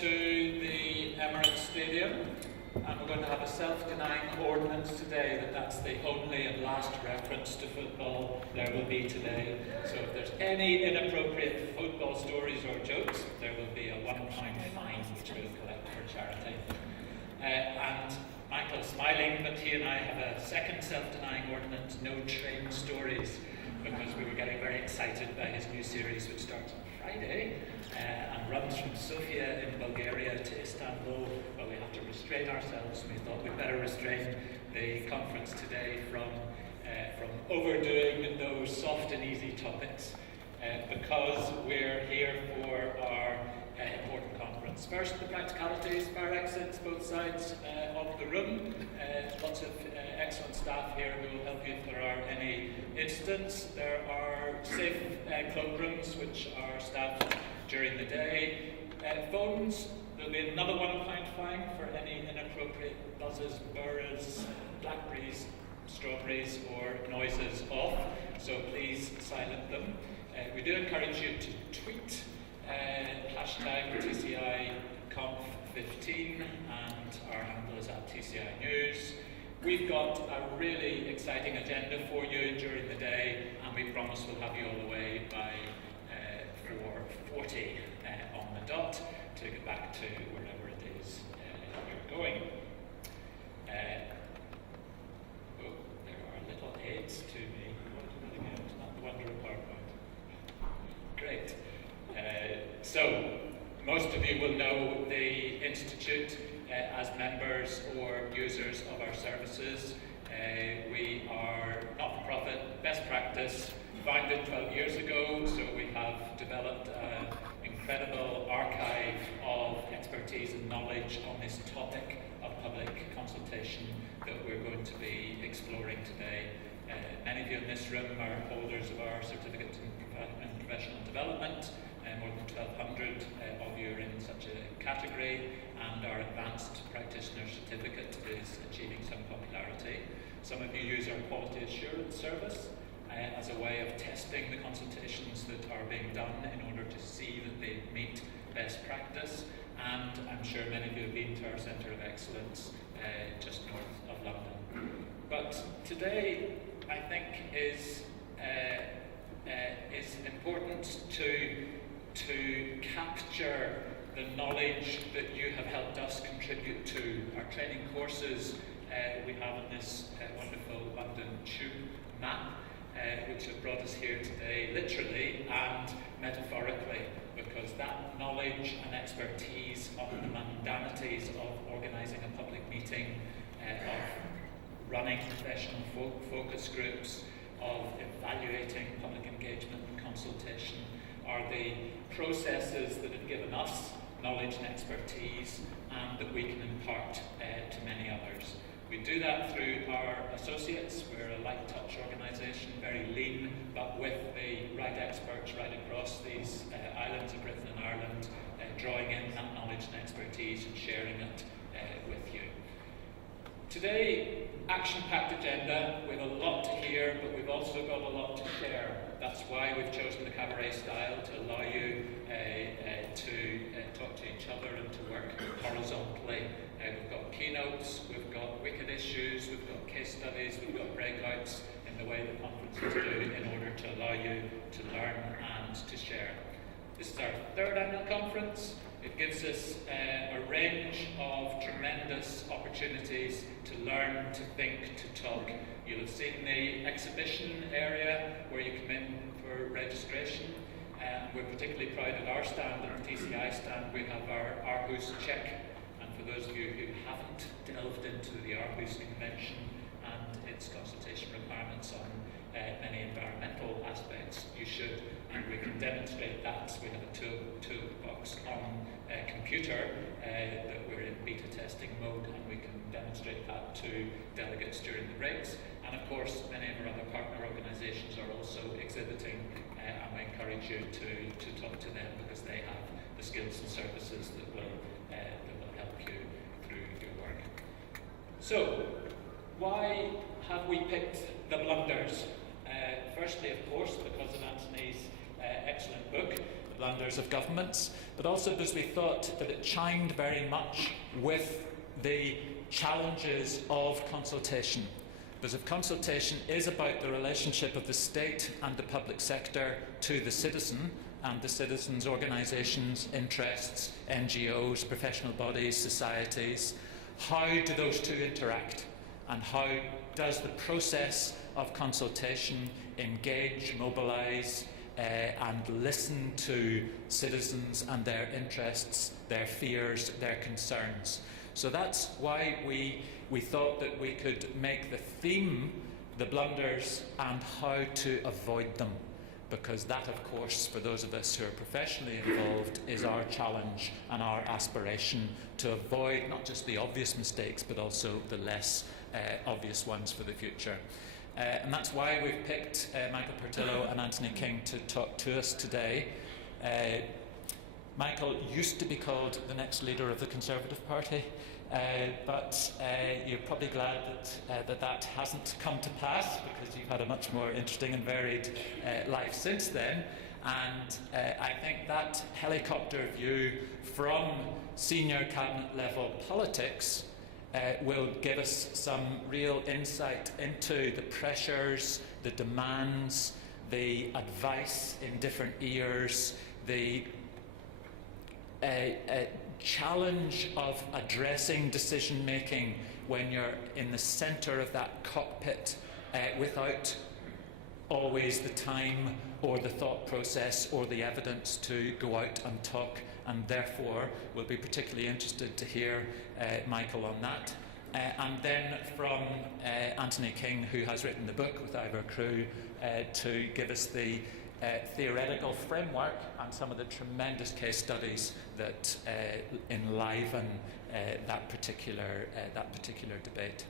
to the Emirates Stadium, and we're going to have a self-denying ordinance today that's the only and last reference to football there will be today. So if there's any inappropriate football stories or jokes, there will be a £1 fine which we'll collect for charity. And Michael's smiling, but he and I have a second self-denying ordinance, no train stories, because we were getting very excited by his new series, which starts on Friday and runs from Sofia in Bulgaria to Istanbul. But we have to restrain ourselves, and we thought we'd better restrain the conference today from overdoing those soft and easy topics, because we're here for our important conference. First, the practicalities, fire exits, both sides of the room. Lots of excellent staff here who will help you if there are any incidents. There are safe cloakrooms which are staffed during the day. Phones, there'll be another £1 fine for any inappropriate buzzes, burrs, blackberries, strawberries or noises off, so please silent them. We do encourage you to tweet hashtag TCIConf15, and our handle is @TCI News. We've got a really exciting agenda for you during the day, and we promise we'll have you all the way by 4:40 on the dot to get back to wherever it is you're going. There are little aids to me. What is that again? It's not the wonder of PowerPoint. Great. So, most of you will know the Institute as members or users of our services. We are not-for-profit, best practice, founded 12 years ago, so we have developed an incredible archive of expertise and knowledge on this topic of public consultation that we're going to be exploring today. Many of you in this room are holders of our certificate in professional development. More than 1,200 of you are in such a category, and our advanced practitioner certificate is achieving some popularity. Some of you use our quality assurance service as a way of testing the consultations that are being done in order to see that they meet best practice, and I'm sure many of you have been to our Centre of Excellence just north of London. But today, I think, is important to capture the knowledge that you have helped us contribute to. Our training courses we have in this wonderful London tube map, which have brought us here today, literally and metaphorically, because that knowledge and expertise on the mundanities of organising a public meeting, of running professional focus groups, of evaluating public engagement and consultation, are the processes that have given us knowledge and expertise, and that we can impart to many others. We do that through our associates. We're a light touch organisation, very lean, but with the right experts right across these islands of Britain and Ireland, drawing in that knowledge and expertise and sharing it with you. Today, action-packed agenda. We have a lot to hear, but we've also got a lot to share. That's why we've chosen the cabaret style, to allow you to talk to each other and to work horizontally. We've got keynotes, we've got wicked issues, we've got case studies, we've got breakouts in the way the conferences do in order to allow you to learn and to share. This is our third annual conference. It gives us a range of tremendous opportunities to learn, to think, to talk. You'll have seen the exhibition area where you come in for registration. We're particularly proud of our stand, at the TCI stand. We have our Aarhus check. And for those of you who haven't delved into the Aarhus Convention and its consultation requirements on many environmental aspects, you should. And we can demonstrate that. So we have a toolbox on computer that we're in beta testing mode, and we can demonstrate that to delegates during the breaks. And of course, many of our other partner organisations are also exhibiting, and we encourage you to talk to them, because they have the skills and services that will help you through your work. So, why have we picked the blunders? Firstly, of course, because of Anthony's excellent book, the blunders of governments, but also because we thought that it chimed very much with the challenges of consultation. Because if consultation is about the relationship of the state and the public sector to the citizen, and the citizens' organisations, interests, NGOs, professional bodies, societies, how do those two interact? And how does the process of consultation engage, mobilise, and listen to citizens and their interests, their fears, their concerns? So that's why we thought that we could make the theme the blunders and how to avoid them. Because that, of course, for those of us who are professionally involved, is our challenge and our aspiration to avoid not just the obvious mistakes, but also the less obvious ones for the future. And that's why we've picked Michael Portillo and Anthony King to talk to us today. Michael used to be called the next leader of the Conservative Party, but you're probably glad that hasn't come to pass, because you've had a much more interesting and varied life since then. And I think that helicopter view from senior cabinet level politics will give us some real insight into the pressures, the demands, the advice in different ears, the challenge of addressing decision making when you're in the centre of that cockpit without always the time or the thought process or the evidence to go out and talk, and therefore we'll be particularly interested to hear Michael on that. And then from Anthony King, who has written the book with Ivor Crew, to give us the theoretical framework and some of the tremendous case studies that enliven that particular debate.